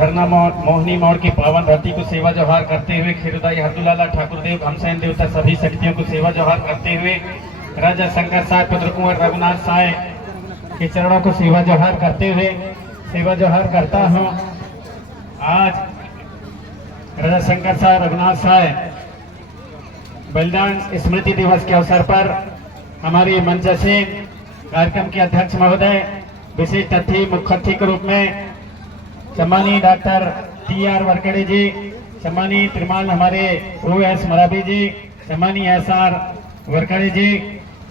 झरना मोहनी मोड़ की पावन धरती को सेवा जोहार करते हुए खीरदाई हरदुलाला ठाकुर देव घमसैन देवता सभी शक्तियों को सेवा जोहार करते हुए राजा शंकर साय पुत्र कुंवर रघुनाथ साय के चरणों को सेवा जोहार करते हुए सेवा जोहार करता हूँ। आज राजा शंकर साय रघुनाथ साय बलिदान स्मृति दिवस के अवसर पर हमारे मंचासीन कार्यक्रम के अध्यक्ष महोदय विशिष्ट अतिथि मुख्य अतिथि के रूप में सम्मानीय डॉक्टर टी.आर. वरकड़े जी, सम्मानीय त्रिमाल हमारे ओ.एस. मराबी जी, सम्मानीय एस.आर. वरकड़े जी,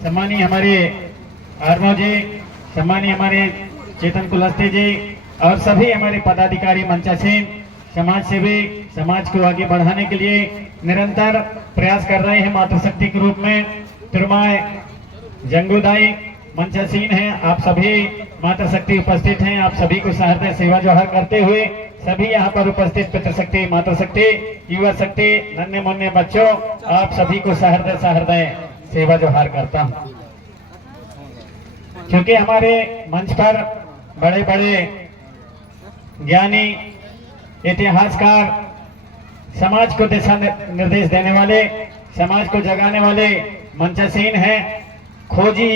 सम्मानीय हमारे आर्मो जी, सम्मानीय हमारे चेतन कुलस्ते जी और सभी हमारे पदाधिकारी मंचासीन समाज सेवी समाज को आगे बढ़ाने के लिए निरंतर प्रयास कर रहे हैं। मातृशक्ति के रूप में तिरुमाय जंगुदाई मंचासीन हैं। आप सभी मातृशक्ति उपस्थित हैं। आप सभी को सहृदय सेवा जोहार करते हुए सभी यहाँ पर उपस्थित पितृशक्ति मातृशक्ति युवा शक्ति नन्हे मुन्ने बच्चों आप सभी को सहृदय सेवा जोहार करता हूँ। क्योंकि हमारे मंच पर बड़े बड़े ज्ञानी इतिहासकार समाज को दिशा निर्देश देने वाले समाज को जगाने वाले मंचासीन हैं। खोजी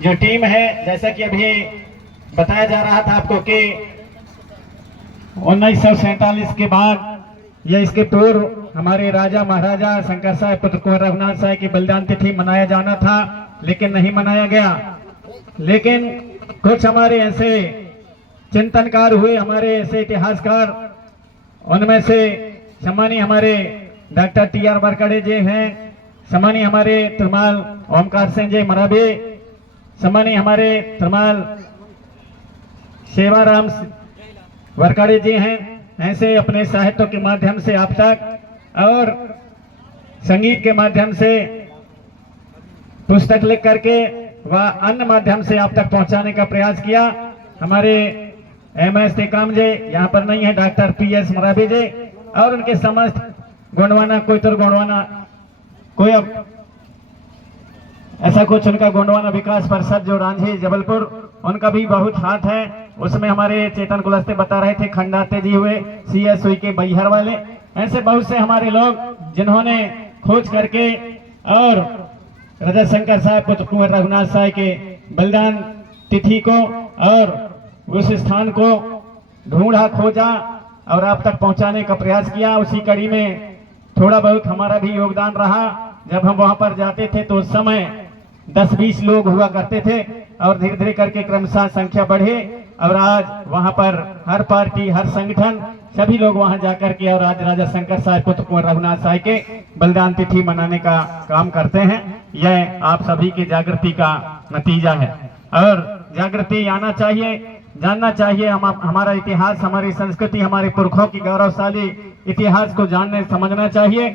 जो टीम है, जैसा कि अभी बताया जा रहा था आपको कि 1947 के बाद या इसके पूर्व हमारे राजा महाराजा शंकर साय पुत्र कुंवर रघुनाथ साय की बलिदान तिथि मनाया जाना था, लेकिन नहीं मनाया गया। लेकिन कुछ हमारे ऐसे चिंतनकार हुए, हमारे ऐसे इतिहासकार, उनमें से सम्मानीय हमारे डॉक्टर टी.आर. वरकड़े जी हैं, सम्मानीय हमारे त्रिमाल ओमकार सिंह जी मराबी, सम्मानीय हमारे त्रिमाल सेवाराम वरकड़े जी हैं। ऐसे अपने साहित्य के माध्यम से आप तक और संगीत के माध्यम से पुस्तक लिख करके व अन्य माध्यम से आप तक पहुंचाने का प्रयास किया। हमारे एम.एस. टेकाम जी यहाँ पर नहीं है, डॉक्टर पी.एस. मराबी जी और उनके समस्त गोंडवाना कोयतुर गोंडवाना कोई ऐसा कुछ उनका गोंडवाना विकास परिषद जो रांझी जबलपुर, उनका भी बहुत हाथ है। उसमें हमारे चेतन कुलस्ते बता रहे थे खंडाते जी हुए, CSU के बैहर वाले, ऐसे बहुत से हमारे लोग जिन्होंने खोज करके और राजा शंकर साहब पुत्र कुंवर रघुनाथ साय के बलिदान तिथि को और उस स्थान को ढूंढा खोजा और आप तक पहुंचाने का प्रयास किया। उसी कड़ी में थोड़ा बहुत हमारा भी योगदान रहा। जब हम वहां पर जाते थे तो उस समय 10-20 लोग हुआ करते थे और धीरे धीरे करके क्रमशः संख्या बढ़े और आज वहां पर हर पार्टी हर संगठन सभी लोग वहां जाकर के और आज राजा शंकर साय पुत्र कुंवर रघुनाथ साय के बलिदान तिथि मनाने का काम करते हैं। यह आप सभी की जागृति का नतीजा है और जागृति आना चाहिए, जानना चाहिए। हमारा इतिहास, हमारी संस्कृति, हमारे पुरखों की गौरवशाली इतिहास को जानने समझना चाहिए।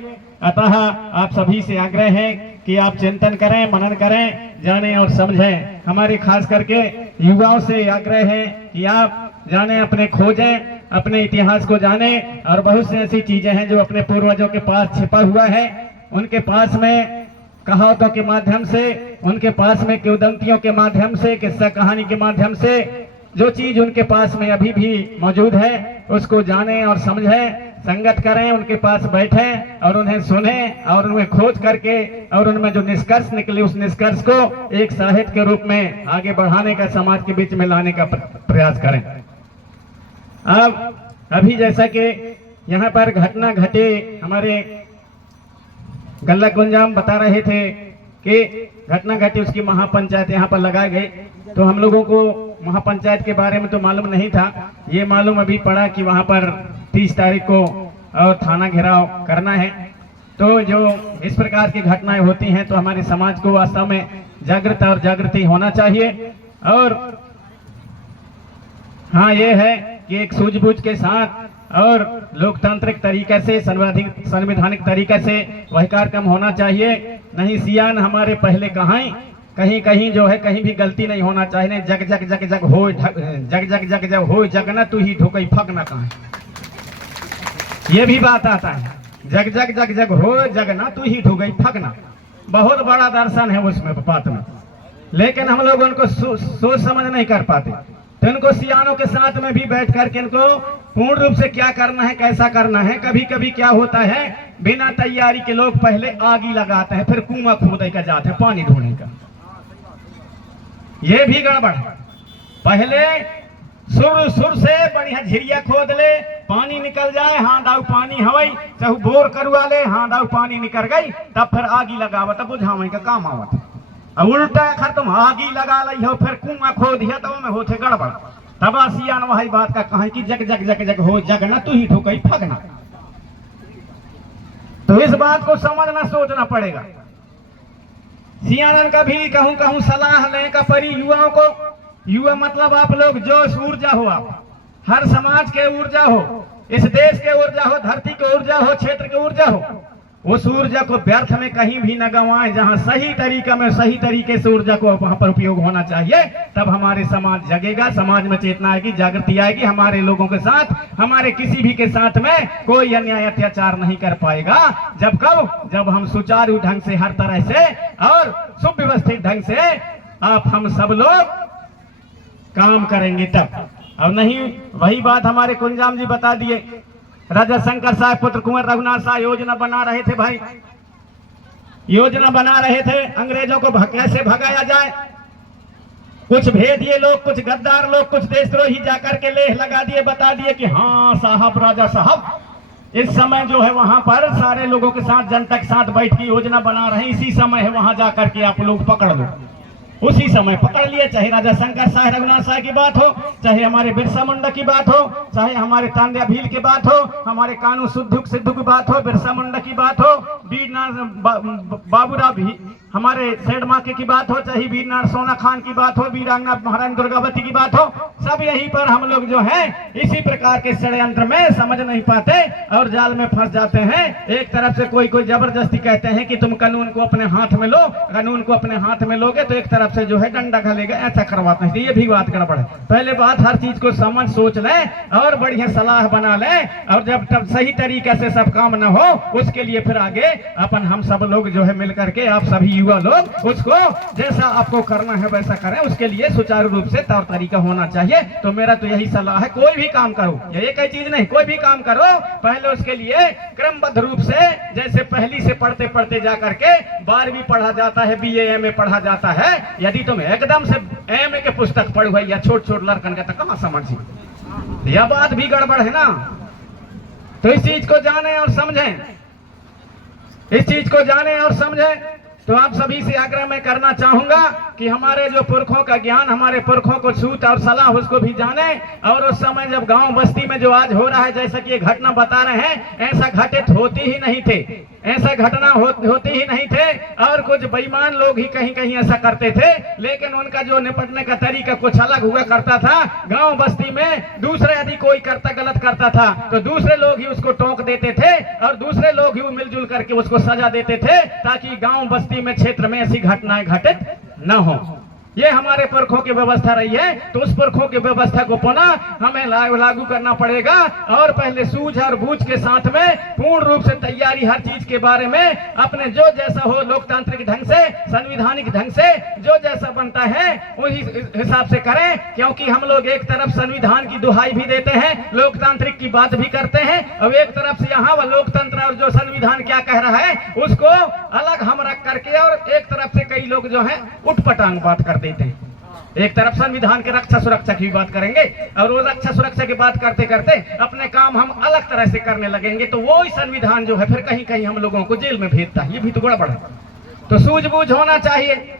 अतः आप सभी से आग्रह है कि आप चिंतन करें, मनन करें, जानें और समझें। हमारे खास करके युवाओं से आग्रह है कि आप जानें, अपने खोजें, अपने इतिहास को जानें और बहुत सी ऐसी चीजें हैं जो अपने पूर्वजों के पास छिपा हुआ है। उनके पास में कहावतों के माध्यम से, उनके पास में किंवदंतियों के माध्यम से, किस्सा कहानी के माध्यम से जो चीज उनके पास में अभी भी मौजूद है उसको जानें और समझें, संगत करें, उनके पास बैठें और उन्हें सुनें और उन्हें खोज करके और उनमें जो निष्कर्ष निकले उस निष्कर्ष को एक साहित्य के रूप में आगे बढ़ाने का, समाज के बीच में लाने का प्रयास करें। अब अभी जैसा कि यहाँ पर घटना घटे, हमारे गल्ला गुंजाम बता रहे थे कि घटना घटी, उसकी महापंचायत यहाँ पर लगाई गई। तो हम लोगों को महापंचायत के बारे में तो मालूम नहीं था, ये मालूम अभी पड़ा कि वहाँ पर 30 तारीख को और थाना घेराव करना है। तो जो इस प्रकार की घटनाएं होती हैं तो हमारे समाज को वास्तव में जागृत और जागृति होना चाहिए। और हाँ, ये है कि एक सूझबूझ के साथ और लोकतांत्रिक तरीके से, संवैधानिक तरीके से वह कार्यक्रम होना चाहिए। नहीं सियान हमारे पहले कहीं कहीं जो है कहीं भी गलती नहीं होना चाहिए। जग जग जग जग हो, जग जग जग जग हो, जगना तू ही ठोकई फकना कहाँ, ये भी बात आता है। जग जग जग जग हो, जगना तू ही ठोकई फकना, बहुत बड़ा दर्शन है उसमें बात में, लेकिन हम लोग उनको सोच समझ नहीं कर पाते। तो इनको सियानों के साथ में भी बैठ करके इनको पूर्ण रूप से क्या करना है, कैसा करना है। कभी कभी क्या होता है, बिना तैयारी के लोग पहले आग ही लगाते हैं, फिर कुआं खोदे का जाते हैं पानी ढूंढने का। ये भी गड़बड़ है। पहले सुर से बढ़िया झिरिया खोद ले, पानी निकल जाए, हाँ दाऊ पानी हवई, चाहे बोर करवा ले, हाँ दाऊ पानी निकल गई, तब फिर आगी लगावत बुझावे का काम आवत। अब उल्टा खर तुम आगी लगा ली हो, फिर कुआं खोद दिया तो में होते गड़बड़। तब सियान वही बात का कहा कि जग जग जग जग हो जगना तू ही ठोकई फगना। तो इस बात को समझना सोचना पड़ेगा। सियानन का भी कहूं कहूं सलाह लें का परी युवाओं को। युवा मतलब आप लोग जोश ऊर्जा हो, आप हर समाज के ऊर्जा हो, इस देश के ऊर्जा हो, धरती के ऊर्जा हो, क्षेत्र के ऊर्जा हो। उस ऊर्जा को व्यर्थ में कहीं भी न गंवाएं। जहां सही तरीका में सही तरीके से ऊर्जा को वहां पर उपयोग होना चाहिए, तब हमारे समाज जगेगा, समाज में चेतना आएगी, जागृति आएगी। हमारे लोगों के साथ, हमारे किसी भी के साथ में कोई अन्याय अत्याचार नहीं कर पाएगा। जब हम सुचारू ढंग से, हर तरह से और सुव्यवस्थित ढंग से आप हम सब लोग काम करेंगे तब। और नहीं, वही बात हमारे कुंजाम जी बता दिए। राजा शंकर साहब पुत्र कुंवर रघुनाथ साहब योजना बना रहे थे भाई, योजना बना रहे थे अंग्रेजों को कैसे भगाया जाए। कुछ भेदिए लोग, कुछ गद्दार लोग, कुछ देशद्रोही जाकर के लेह लगा दिए, बता दिए कि हाँ साहब, राजा साहब इस समय जो है वहां पर सारे लोगों के साथ, जनता के साथ बैठ के योजना बना रहे हैं, इसी समय है वहां जाकर के आप लोग पकड़ लो। उसी समय पकड़ लिए। चाहे राजा शंकर साहब रघुनाथ साहब की बात हो, चाहे हमारे बिरसा मुंडा की बात हो, चाहे हमारे तांड्या भील की बात हो, हमारे कानू सिद्धू की बात हो, बिरसा मुंडा की बात हो, बाबूराव हमारे सेठ माके की बात हो, चाहे वीरनार सोना खान की बात हो, वीरांगना महारानी दुर्गावती की बात हो, सब यहीं पर हम लोग जो है इसी प्रकार के षड्यंत्र में समझ नहीं पाते और जाल में फंस जाते हैं। एक तरफ से कोई जबरदस्ती कहते हैं कि तुम कानून को अपने हाथ में लो, कानून को अपने हाथ में लोगे तो एक तरफ से जो है डंडा घलेगा, ऐसा करवाते हैं। ये भी बात गड़बड़ है। पहले बात हर चीज को समझ सोच लें और बढ़िया सलाह बना लें, और जब तब सही तरीके से सब काम न हो, उसके लिए फिर आगे अपन हम सब लोग जो है मिलकर के, आप सभी युवा लोग उसको जैसा आपको करना है वैसा करें। उसके लिए सुचारू रूप से तौर तरीका होना चाहिए। तो मेरा तो यही सलाह है, कोई भी काम करो, ये एक ही चीज नहीं, कोई भी काम करो, पहले उसके लिए क्रमबद्ध रूप से, जैसे पहली से पढ़ते पढ़ते जाकर के 12वीं पढ़ा जाता है, BA MA पढ़ा जाता है। यदि तुम एकदम से MA के पुस्तक पढ़ो या छोट छोट लड़कन का, तो कहां समझी? यह बात भी गड़बड़ है ना। तो इस चीज को जाने और समझें, इस चीज को जाने और समझें। तो आप सभी से आग्रह मैं करना चाहूंगा कि हमारे जो पुरखों का ज्ञान, हमारे पुरखों को छूत और सलाह उसको भी जाने। और उस समय जब गांव बस्ती में जो आज हो रहा है, जैसा कि ये घटना बता रहे हैं, ऐसा घटित होती ही नहीं थे, ऐसा घटना होती ही नहीं थे। और कुछ बेईमान लोग ही कहीं कहीं ऐसा करते थे, लेकिन उनका जो निपटने का तरीका कुछ अलग हुआ करता था। गांव बस्ती में दूसरे यदि कोई गलत करता था तो दूसरे लोग ही उसको टोक देते थे और दूसरे लोग ही मिलजुल करके उसको सजा देते थे, ताकि गांव बस्ती में, क्षेत्र में ऐसी घटनाएं घटित न हो। ये हमारे पुरखों की व्यवस्था रही है। तो उस पुरखों की व्यवस्था को पुनः हमें लागू करना पड़ेगा। और पहले सूझ और बूझ के साथ में पूर्ण रूप से तैयारी हर चीज के बारे में, अपने जो जैसा हो लोकतांत्रिक ढंग से, संविधानिक ढंग से जो जैसा बनता है उसी हिसाब से करें। क्योंकि हम लोग एक तरफ संविधान की दुहाई भी देते हैं, लोकतांत्रिक की बात भी करते हैं, और एक तरफ से यहाँ वह लोकतंत्र और जो संविधान क्या कह रहा है उसको अलग हम रख करके, और एक तरफ से कई लोग जो है उठपटांग बात करते देते हैं। एक तरफ संविधान के रक्षा सुरक्षा की बात करेंगे और वो रक्षा सुरक्षा की बात करते करते अपने काम हम अलग तरह से करने लगेंगे, तो वो ही संविधान जो है फिर कहीं कहीं हम लोगों को जेल में भेजता है। ये भी तो गड़बड़ है। तो सूझबूझ होना चाहिए,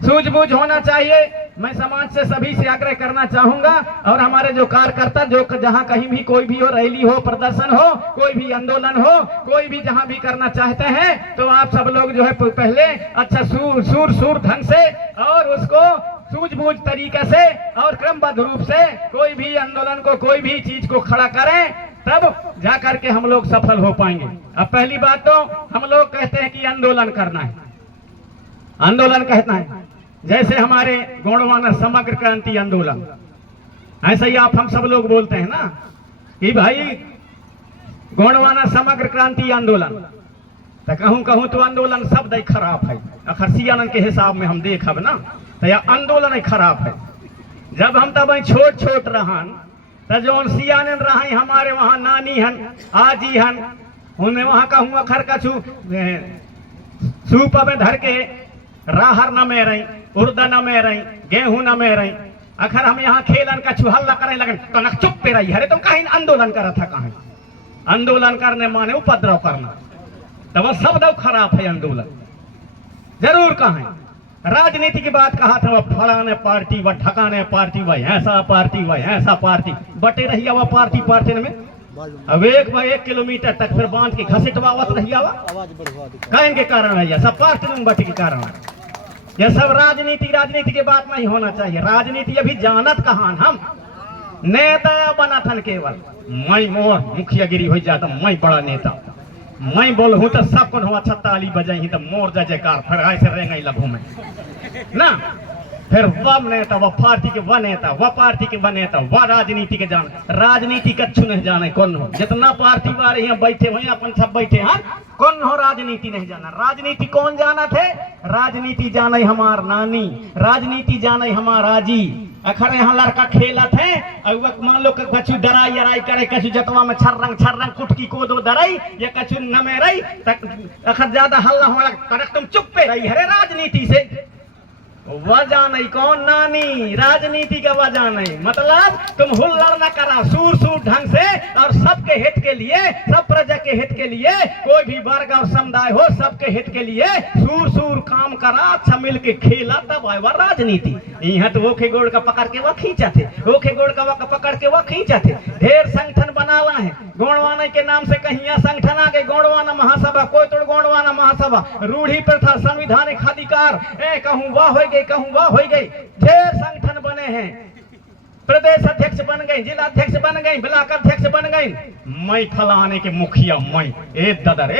सूझबूझ होना चाहिए। मैं समाज से सभी से आग्रह करना चाहूंगा, और हमारे जो कार्यकर्ता जो जहां कहीं भी कोई भी हो, रैली हो, प्रदर्शन हो, कोई भी आंदोलन हो, कोई भी जहां भी करना चाहते हैं, तो आप सब लोग जो है पहले अच्छा सूर ढंग से और उसको सूझबूझ तरीके से और क्रमबद्ध रूप से कोई भी आंदोलन को, कोई भी चीज को खड़ा करें, तब जाकर के हम लोग सफल हो पाएंगे। अब पहली बात तो हम लोग कहते हैं कि आंदोलन करना है, आंदोलन कहना है, जैसे हमारे गोंडवाना समग्र क्रांति आंदोलन, ऐसा ही आप हम सब लोग बोलते हैं ना कि भाई गोंडवाना समग्र क्रांति आंदोलन। तो कहूं तो आंदोलन शब्द खराब है, अखर सियानन के हिसाब में हम देखब ना, तो यह आंदोलन खराब है। जब हम तब छोट छोट रहन तो जो सियाने रही हमारे वहाँ नानी हन आजी हन उन्हें वहाँ का हुआ खर का सूप में धर के राहर न में रही उर्दा न में रही गेहूं न में रही अखर हम यहाँ खेलन का हल्ला करे लगन कनक चुप पे रही अरे तुम कहीं आंदोलन करा था कहीं आंदोलन करने माने उपद्रव करना तो वह सब दो खराब है आंदोलन जरूर कहें राजनीति की बात कहा था वह फलाने पार्टी वह ठकाने पार्टी वह ऐसा पार्टी वह ऐसा पार्टी बटे रही वह पार्टी पार्टी में अब 1 किलोमीटर तक फिर बांध के घसीटवावत रही कहने के कारण है सब पार्टी बटे के कारण है यह सब राजनीति की बात नहीं होना चाहिए राजनीति अभी जानत कहान हम नेता बना थन केवल मैं मोर मुखियागिरी हो जाता मैं बड़ा नेता मैं बोलूं तो सब को हुआ छत्ताली बजाई तो मोर जय जयकार फिर ऐसे रहेंगे लगू में ना फिर वह नेता वह पार्टी के वह नेता वह पार्टी के वह नेता वह राजनीति के जान राजनीति कच्छु नहीं जाने कौन हो जितना पार्टी वाले यहाँ बैठे हुए अपन सब बैठे हैं कौन हो राजनीति नहीं जाना राजनीति कौन जाना थे राजनीति जाने हमार नानी राजनीति जाने हमार आजी अखर यहाँ लड़का खेला थे मान लो कछु डराई अराई करे कछु जतवा में छर्रंग कुटकी को दो डराई या कछु न में रही तक अखर ज्यादा हल्ला हो कड़क तुम चुप पे रही है राजनीति से वजह नहीं कौन नानी राजनीति का वजह नहीं मतलब तुम हुल्लड़ न करा सूर ढंग से और सबके हित के लिए सब प्रजा के हित के लिए कोई भी वर्ग और समुदाय हो सबके हित के लिए सूर काम करा अच्छा मिल के खेला तब आए वह राजनीति यहाँ तो ओखे गोड़ का पकड़ के वह खींचा थे ओखे गोड़ का पकड़ के वह खींचा थे ढेर संगठन बनावा है गोंडवाना के नाम से कहीं संगठन आगे गोंडवाना महासभा कोई तो गोंडवाना महासभा रूढ़ी प्रथा संविधानिक अधिकार कहूँ वाह हो गई कहूँ वाह हो गई ढेर संगठन बने हैं प्रदेश अध्यक्ष बन गए जिला अध्यक्ष बन गए ब्लॉक अध्यक्ष बन गए मैं फलाने के मुखिया मैं ए ददर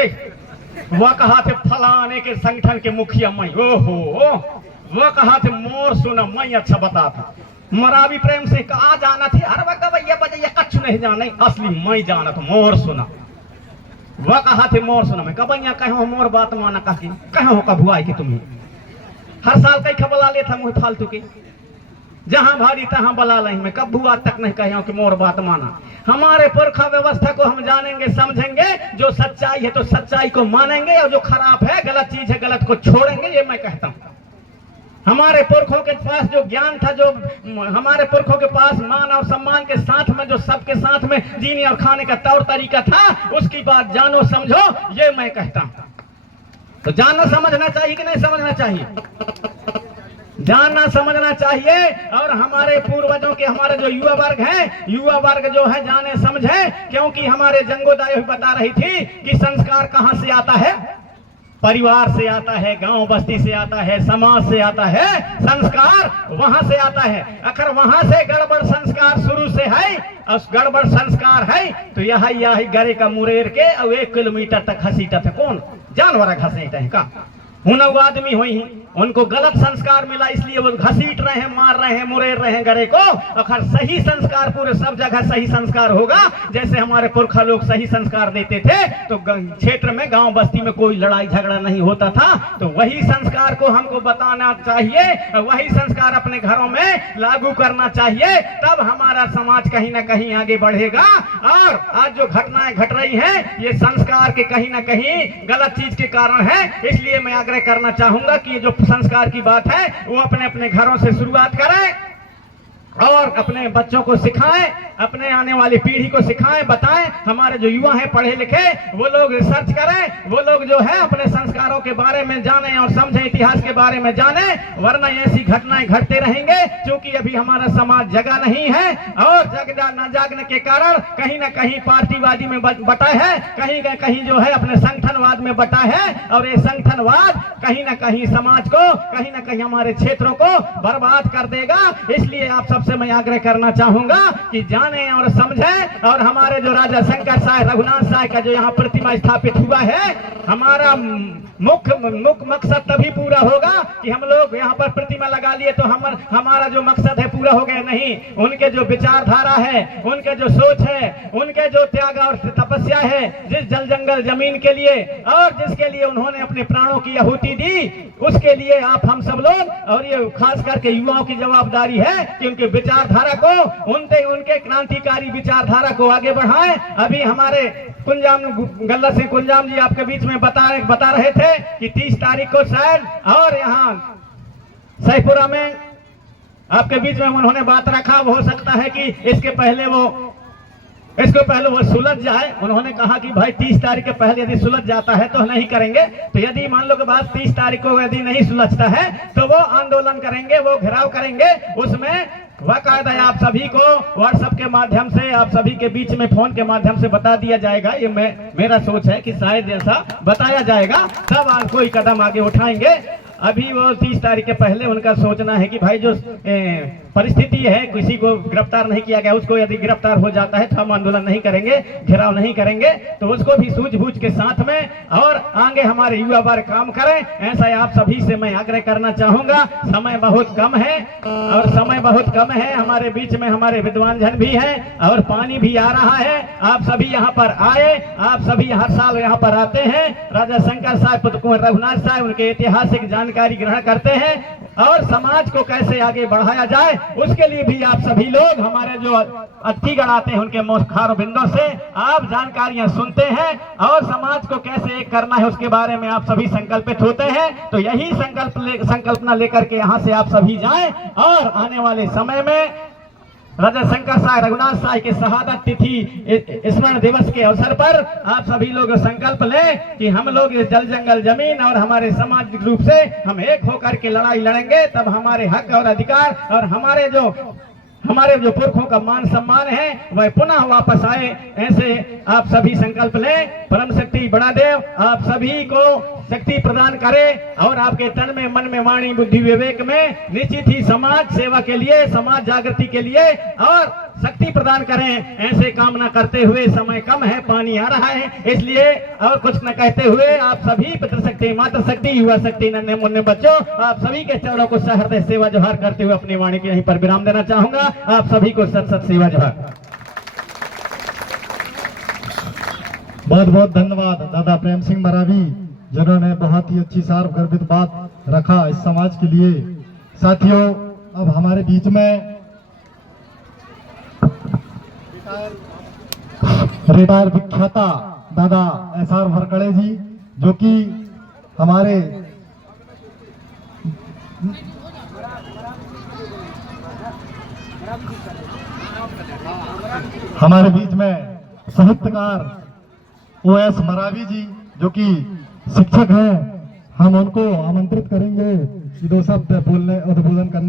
वह कहा थे फलाने के संगठन के मुखिया मैं ओहो वह कहा थे मोर सुना मैं अच्छा बता था मरावी प्रेम से कहा जाना थे हर वक्त भैया बजैया कच्छ नहीं जाने असली मैं जाना तो मोर सुना वह कहा थे मोर सुना मैं कबैया कहो मोर बात माना कहो कभुआई की तुम्हें हर साल कई खबला लेता मुझे फालतू के जहां भारी तहां बला लही में कब आज तक नहीं कहे कि मोर बात माना हमारे पुरखा व्यवस्था को हम जानेंगे समझेंगे जो सच्चाई है तो सच्चाई को मानेंगे और जो खराब है गलत चीज है गलत को छोड़ेंगे ये मैं कहता हूं हमारे पुरखों के पास जो ज्ञान था जो हमारे पुरखों के पास मान और सम्मान के साथ में जो सबके साथ में जीने और खाने का तौर तरीका था उसकी बात जानो समझो ये मैं कहता हूं तो जानना समझना चाहिए कि नहीं समझना चाहिए जानना समझना चाहिए और हमारे पूर्वजों के हमारे जो युवा वर्ग जो है जाने समझे क्योंकि हमारे जंगोदाई बता रही थी कि संस्कार कहां से आता है परिवार से आता है गांव बस्ती से आता है समाज से आता है संस्कार वहां से आता है अगर वहां से गड़बड़ संस्कार शुरू से है और गड़बड़ संस्कार है तो यही गरे का मुरेर के और 1 किलोमीटर तक घसीटा थे कौन जानवर घसीटे हैं का उन आदमी हुई उनको गलत संस्कार मिला इसलिए वो घसीट रहे हैं मार रहे हैं मुरेर रहे हैं गरे को अगर सही संस्कार पूरे सब जगह सही संस्कार होगा जैसे हमारे पुरखा लोग सही संस्कार देते थे तो क्षेत्र में गांव बस्ती में कोई लड़ाई झगड़ा नहीं होता था तो वही संस्कार को हमको बताना चाहिए वही संस्कार अपने घरों में लागू करना चाहिए तब हमारा समाज कहीं ना कहीं आगे बढ़ेगा और आज जो घटनाएं घट रही हैं ये संस्कार के कहीं ना कहीं गलत चीज के कारण है इसलिए मैं आग्रह करना चाहूंगा कि ये जो संस्कार की बात है वो अपने अपने घरों से शुरुआत करें और अपने बच्चों को सिखाएं अपने आने वाली पीढ़ी को सिखाएं बताएं हमारे जो युवा हैं पढ़े लिखे वो लोग रिसर्च करें वो लोग जो है अपने संस्कारों के बारे में जानें और समझें इतिहास के बारे में जानें वरना ऐसी घटनाएं घटते रहेंगे क्योंकि अभी हमारा समाज जगा नहीं है और न जागने के कारण कहीं ना कहीं पार्टीवादी में बटा है कहीं ना कहीं जो है अपने संगठनवाद में बटा है और ये संगठनवाद कहीं ना कहीं समाज को कहीं ना कहीं हमारे क्षेत्रों को बर्बाद कर देगा इसलिए आप सबसे मैं आग्रह करना चाहूंगा कि जाने और समझें और हमारे जो राजा शंकर साय रघुनाथ साय का जो यहाँ प्रतिमा स्थापित हुआ है हमारा मुख्य मकसद तभी पूरा होगा कि हम लोग यहाँ पर प्रतिमा लगा लिए तो हमारा जो मकसद है पूरा हो गया नहीं उनके जो विचारधारा है उनके जो सोच है उनके जो त्याग और तपस्या है जिस जल जंगल जमीन के लिए और जिसके लिए उन्होंने अपने प्राणों की आहुति दी उसके लिए आप हम सब लोग और ये खास करके युवाओं की जवाबदारी है कि उनके विचारधारा को, उनके क्रांतिकारी विचारधारा को आगे बढ़ाएं। अभी हमारे कुंजाम गल्ला सिंह कुंजाम जी आपके बीच में बता रहे थे कि 30 तारीख को शायद और यहाँ सैफपुरा में आपके बीच में उन्होंने बात रखा, हो सकता है कि इसके पहले वो सुलझ जाए। उन्होंने कहा कि भाई 30 तारीख के पहले यदि सुलझ जाता है तो नहीं करेंगे, तो यदि मान लो कि बात 30 तारीख को यदि नहीं सुलझता है तो वो आंदोलन करेंगे, वो घेराव करेंगे। उसमें बाकायदा आप सभी को व्हाट्सएप के माध्यम से, आप सभी के बीच में फोन के माध्यम से बता दिया जाएगा। ये मेरा सोच है कि शायद ऐसा बताया जाएगा, तब आप कोई कदम आगे उठाएंगे। अभी वो 30 तारीख के पहले उनका सोचना है कि भाई जो परिस्थिति है, किसी को गिरफ्तार नहीं किया गया, उसको यदि गिरफ्तार हो जाता है तो हम आंदोलन नहीं करेंगे, घेराव नहीं करेंगे। तो उसको भी सूझबूझ के साथ में और आगे हमारे युवा वर्ग काम करें, ऐसा आप सभी से मैं आग्रह करना चाहूंगा। समय बहुत कम है और समय बहुत कम है, हमारे बीच में हमारे विद्वान जन भी हैं और पानी भी आ रहा है। आप सभी यहाँ पर आए, आप सभी हर साल यहाँ पर आते हैं, राजा शंकर साहब, पुत्र कुंवर रघुनाथ साहब, उनके ऐतिहासिक जानकारी ग्रहण करते हैं और समाज को कैसे आगे बढ़ाया जाए उसके लिए भी आप सभी लोग हमारे जो अतिथिगण आते हैं उनके मुखार बिंदों से आप जानकारियां सुनते हैं और समाज को कैसे एक करना है उसके बारे में आप सभी संकल्पित होते हैं। तो यही संकल्पना लेकर के यहाँ से आप सभी जाएं और आने वाले समय में राजा शंकर साहब रघुनाथ साहब के शहादत तिथि स्मरण दिवस के अवसर पर आप सभी लोग संकल्प लें कि हम लोग इस जल जंगल जमीन और हमारे सामाजिक रूप से हम एक होकर के लड़ाई लड़ेंगे, तब हमारे हक और अधिकार और हमारे जो पुरखों का मान सम्मान है वह पुनः वापस आए। ऐसे आप सभी संकल्प लें। परम शक्ति बड़ा देव आप सभी को शक्ति प्रदान करे और आपके तन में, मन में, वाणी, बुद्धि, विवेक में निश्चित ही समाज सेवा के लिए, समाज जागृति के लिए और शक्ति प्रदान करें। ऐसे कामना करते हुए, समय कम है, पानी आ रहा है, इसलिए और कुछ न कहते हुए आप सभी पितृशक्ति, मातृशक्ति, युवा शक्ति, नन्हे मुन्ने बच्चों, आप सभी के चरणों को सहृदय सेवा जोहार करते हुए अपनी वाणी को यहीं पर विराम देना चाहूंगा। आप सभी को सत सत सेवा जोहार। बहुत बहुत धन्यवाद दादा प्रेम सिंह मरावी, जिन्होंने बहुत ही अच्छी सार्वगर्भित बात रखा इस समाज के लिए। साथियों, अब हमारे बीच में रिटायर विख्याता दादा SR भरकड़े जी, जो कि हमारे बीच में साहित्यकार OS मरावी जी, जो कि शिक्षक हैं, हम उनको आमंत्रित करेंगे कि 2 शब्द बोलने, उद्बोधन करने।